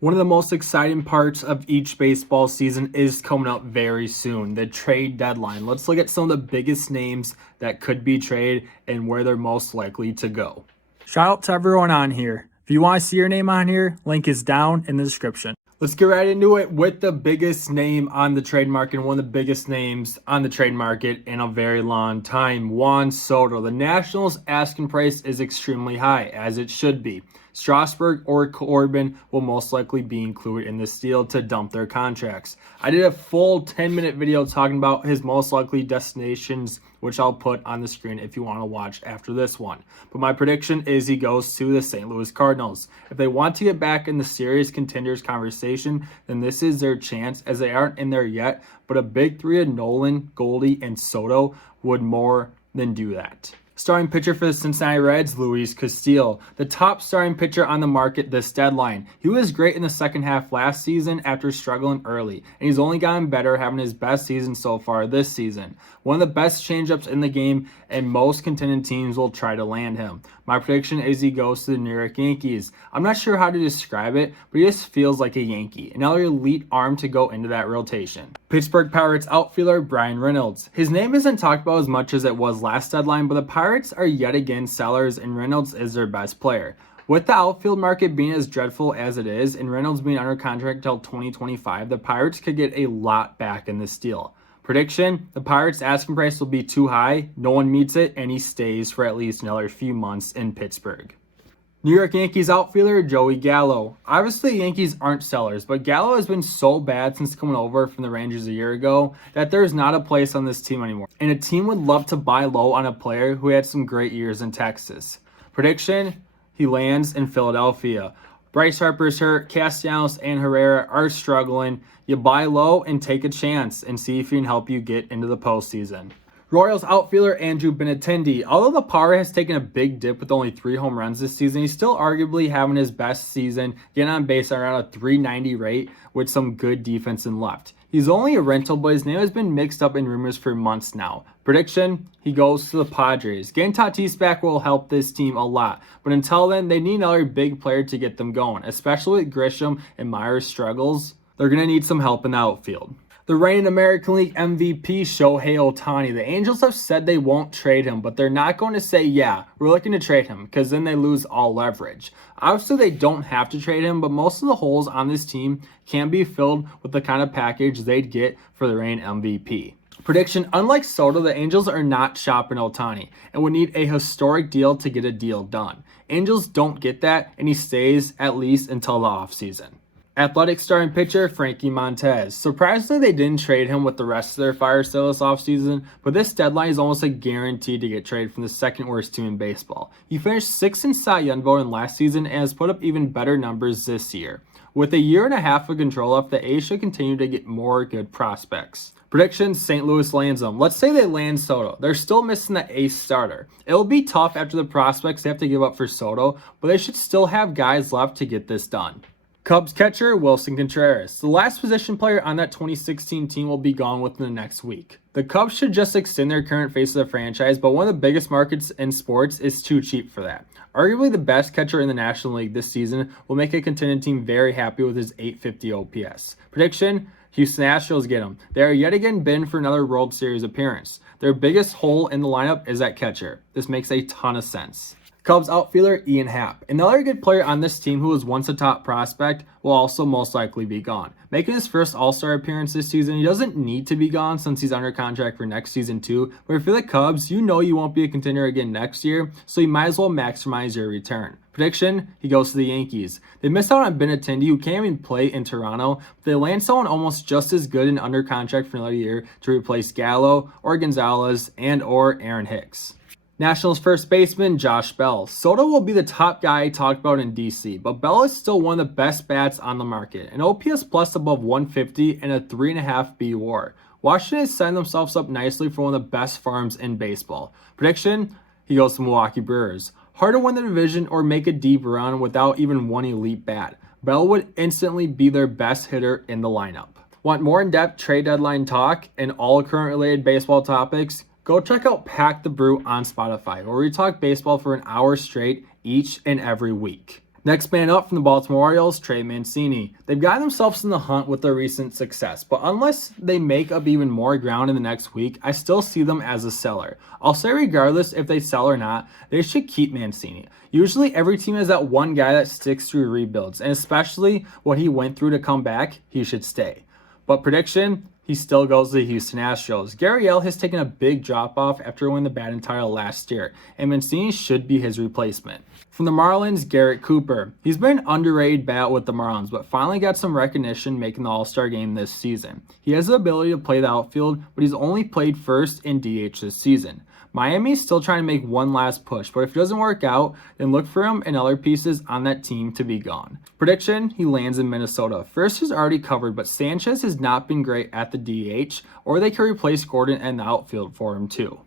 One of the most exciting parts of each baseball season is coming up very soon, the trade deadline. Let's look at some of the biggest names that could be traded and where they're most likely to go. Shout out to everyone on here. If you want to see your name on here, link is down in the description. Let's get right into it with the biggest name on the trade market, one of the biggest names on the trade market in a very long time, Juan Soto. The Nationals' asking price is extremely high, as it should be. Strasburg or Corbin will most likely be included in this deal to dump their contracts. I did a full 10-minute video talking about his most likely destinations, which I'll put on the screen if you want to watch after this one. But my prediction is he goes to the St. Louis Cardinals. If they want to get back in the serious contenders conversation, then this is their chance, as they aren't in there yet. But a big three of Nolan, Goldie, and Soto would more than do that. Starting pitcher for the Cincinnati Reds, Luis Castillo, the top starting pitcher on the market this deadline. He was great in the second half last season after struggling early, and he's only gotten better, having his best season so far this season. One of the best changeups in the game, and most contending teams will try to land him. My prediction is he goes to the New York Yankees. I'm not sure how to describe it, but he just feels like a Yankee. Another elite arm to go into that rotation. Pittsburgh Pirates outfielder Bryan Reynolds. His name isn't talked about as much as it was last deadline, but the Pirates are yet again sellers, and Reynolds is their best player. With the outfield market being as dreadful as it is, and Reynolds being under contract until 2025, the Pirates could get a lot back in this deal. Prediction, the Pirates' asking price will be too high, no one meets it, and he stays for at least another few months in Pittsburgh. New York Yankees outfielder Joey Gallo. Obviously, the Yankees aren't sellers, but Gallo has been so bad since coming over from the Rangers a year ago that there's not a place on this team anymore. And a team would love to buy low on a player who had some great years in Texas. Prediction, he lands in Philadelphia. Bryce Harper's hurt, Castellanos and Herrera are struggling. You buy low and take a chance and see if he can help you get into the postseason. Royals outfielder Andrew Benintendi. Although the power has taken a big dip with only 3 home runs this season, he's still arguably having his best season, getting on base around a .390 rate with some good defense in left. He's only a rental, but his name has been mixed up in rumors for months now. Prediction, he goes to the Padres. Getting Tatis back will help this team a lot, but until then, they need another big player to get them going, especially with Grisham and Myers' struggles. They're going to need some help in the outfield. The reigning American League MVP, Shohei Ohtani. The Angels have said they won't trade him, but they're not going to say, yeah, we're looking to trade him, because then they lose all leverage. Obviously, they don't have to trade him, but most of the holes on this team can be filled with the kind of package they'd get for the reigning MVP. Prediction, unlike Soto, the Angels are not shopping Ohtani and would need a historic deal to get a deal done. Angels don't get that, and he stays at least until the offseason. Athletic starting pitcher Frankie Montas. Surprisingly, they didn't trade him with the rest of their fire sale this offseason, but this deadline is almost a guarantee to get traded from the second worst team in baseball. He finished 6th in Cy Young voting last season and has put up even better numbers this year. With a year and a half of control left, the A's should continue to get more good prospects. Prediction, St. Louis lands them. Let's say they land Soto. They're still missing the ace starter. It'll be tough after the prospects they have to give up for Soto, but they should still have guys left to get this done. Cubs catcher Willson Contreras. The last position player on that 2016 team will be gone within the next week. The Cubs should just extend their current face of the franchise, but one of the biggest markets in sports is too cheap for that. Arguably the best catcher in the National League this season will make a contending team very happy with his .850 OPS. Prediction, Houston Astros get him. They are yet again bidding for another World Series appearance. Their biggest hole in the lineup is at catcher. This makes a ton of sense. Cubs outfielder Ian Happ. Another good player on this team who was once a top prospect will also most likely be gone. Making his first All-Star appearance this season, he doesn't need to be gone since he's under contract for next season too, but if you're the Cubs, you know you won't be a contender again next year, so you might as well maximize your return. Prediction, he goes to the Yankees. They missed out on Benintendi, who can't even play in Toronto, but they land someone almost just as good and under contract for another year to replace Gallo or Gonzalez and or Aaron Hicks. Nationals first baseman Josh Bell. Soto will be the top guy I talked about in DC, but Bell is still one of the best bats on the market. An OPS plus above 150 and a 3.5 B WAR. Washington has signed themselves up nicely for one of the best farms in baseball. Prediction, he goes to Milwaukee Brewers. Hard to win the division or make a deep run without even one elite bat. Bell would instantly be their best hitter in the lineup. Want more in-depth trade deadline talk and all current related baseball topics? Go check out Pack the Brew on Spotify, where we talk baseball for an hour straight each and every week. Next man up from the Baltimore Orioles, Trey Mancini. They've gotten themselves in the hunt with their recent success, but unless they make up even more ground in the next week, I still see them as a seller. I'll say regardless if they sell or not, they should keep Mancini. Usually every team has that one guy that sticks through rebuilds, and especially what he went through to come back, he should stay. But prediction, he still goes to the Houston Astros. Gurriel has taken a big drop off after winning the batting title last year, and Mancini should be his replacement. From the Marlins, Garrett Cooper. He's been an underrated bat with the Marlins, but finally got some recognition making the All-Star game this season. He has the ability to play the outfield, but he's only played first in DH this season. Miami is still trying to make one last push, but if it doesn't work out, then look for him and other pieces on that team to be gone. Prediction, he lands in Minnesota. First is already covered, but Sanchez has not been great at the DH, or they can replace Gordon in the outfield for him too.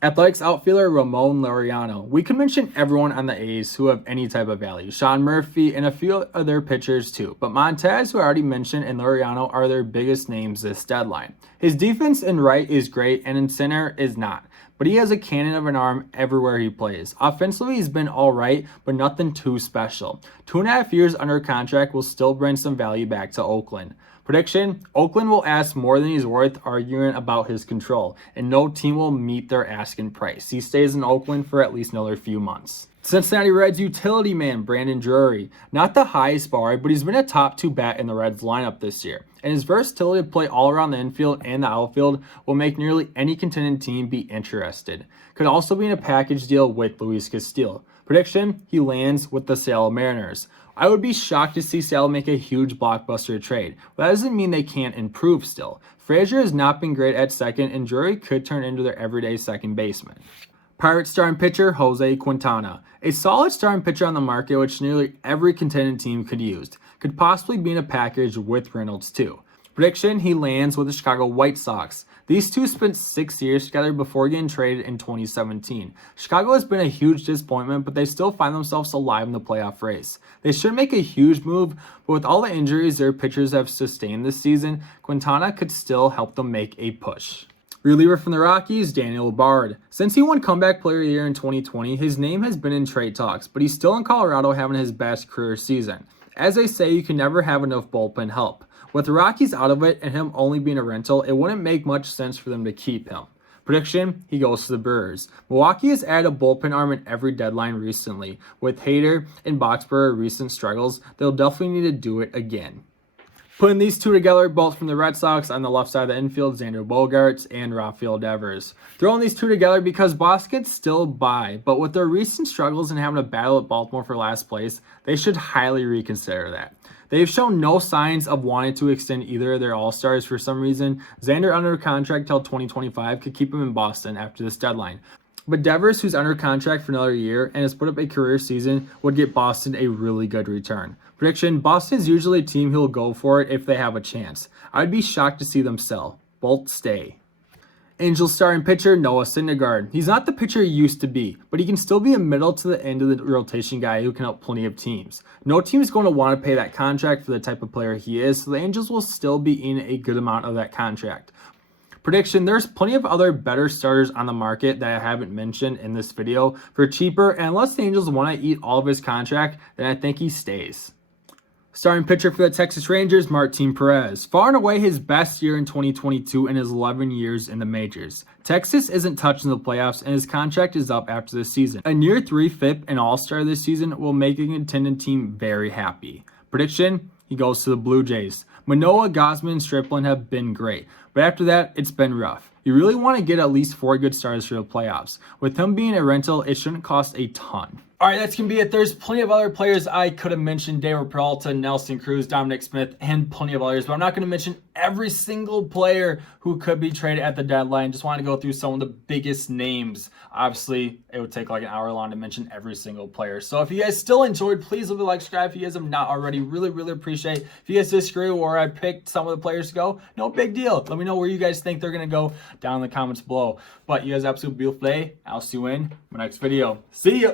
Athletics outfielder Ramon Laureano. We could mention everyone on the A's who have any type of value. Sean Murphy and a few other pitchers too. But Montas, who I already mentioned, and Laureano are their biggest names this deadline. His defense in right is great and in center is not. But he has a cannon of an arm everywhere he plays. Offensively, he's been alright, but nothing too special. 2.5 years under contract will still bring some value back to Oakland. Prediction, Oakland will ask more than he's worth, arguing about his control, and no team will meet their asking price. He stays in Oakland for at least another few months. Cincinnati Reds utility man Brandon Drury. Not the highest bar, but he's been a top 2 bat in the Reds lineup this year. And his versatility to play all around the infield and the outfield will make nearly any contending team be interested. Could also be in a package deal with Luis Castillo. Prediction, he lands with the Seattle Mariners. I would be shocked to see Seattle make a huge blockbuster trade, but that doesn't mean they can't improve still. Frazier has not been great at second, and Drury could turn into their everyday second baseman. Pirates starting pitcher Jose Quintana. A solid starting pitcher on the market which nearly every contending team could use. Could possibly be in a package with Reynolds too. Prediction, he lands with the Chicago White Sox. These two spent 6 years together before getting traded in 2017. Chicago has been a huge disappointment, but they still find themselves alive in the playoff race. They should make a huge move, but with all the injuries their pitchers have sustained this season, Quintana could still help them make a push. Reliever from the Rockies, Daniel Bard. Since he won Comeback Player of the Year in 2020, his name has been in trade talks, but he's still in Colorado having his best career season. As they say, you can never have enough bullpen help. With the Rockies out of it and him only being a rental, it wouldn't make much sense for them to keep him. Prediction, he goes to the Brewers. Milwaukee has added a bullpen arm in every deadline recently. With Hader and Boxberger recent struggles, they'll definitely need to do it again. Putting these two together, both from the Red Sox on the left side of the infield, Xander Bogarts and Rafael Devers. Throwing these two together because Boston still buy, but with their recent struggles and having a battle at Baltimore for last place, they should highly reconsider that. They've shown no signs of wanting to extend either of their All-Stars for some reason. Xander under contract till 2025 could keep him in Boston after this deadline. But Devers, who's under contract for another year and has put up a career season, would get Boston a really good return. Prediction, Boston is usually a team who will go for it if they have a chance. I'd be shocked to see them sell. Both stay. Angels starting pitcher Noah Syndergaard. He's not the pitcher he used to be, but he can still be a middle to the end of the rotation guy who can help plenty of teams. No team is going to want to pay that contract for the type of player he is, so the Angels will still be in a good amount of that contract. Prediction, there's plenty of other better starters on the market that I haven't mentioned in this video for cheaper, and unless the Angels want to eat all of his contract, then I think he stays. Starting pitcher for the Texas Rangers, Martin Perez. Far and away his best year in 2022 in his 11 years in the majors. Texas isn't touching the playoffs and his contract is up after this season. A near 3 FIP and All-Star this season will make a contending team very happy. Prediction, he goes to the Blue Jays. Manoah, Gausman, and Stripling have been great, but after that, it's been rough. You really want to get at least 4 good starters for the playoffs. With him being a rental, it shouldn't cost a ton. All right, that's going to be it. There's plenty of other players I could have mentioned. David Peralta, Nelson Cruz, Dominic Smith, and plenty of others. But I'm not going to mention every single player who could be traded at the deadline. Just want to go through some of the biggest names. Obviously, it would take like an hour long to mention every single player. So if you guys still enjoyed, please leave a like, subscribe if you guys have not already. Really appreciate it. If you guys disagree where I picked some of the players to go, no big deal. Let me know where you guys think they're going to go down in the comments below. But you guys have an absolute beautiful day. I'll see you in my next video. See ya!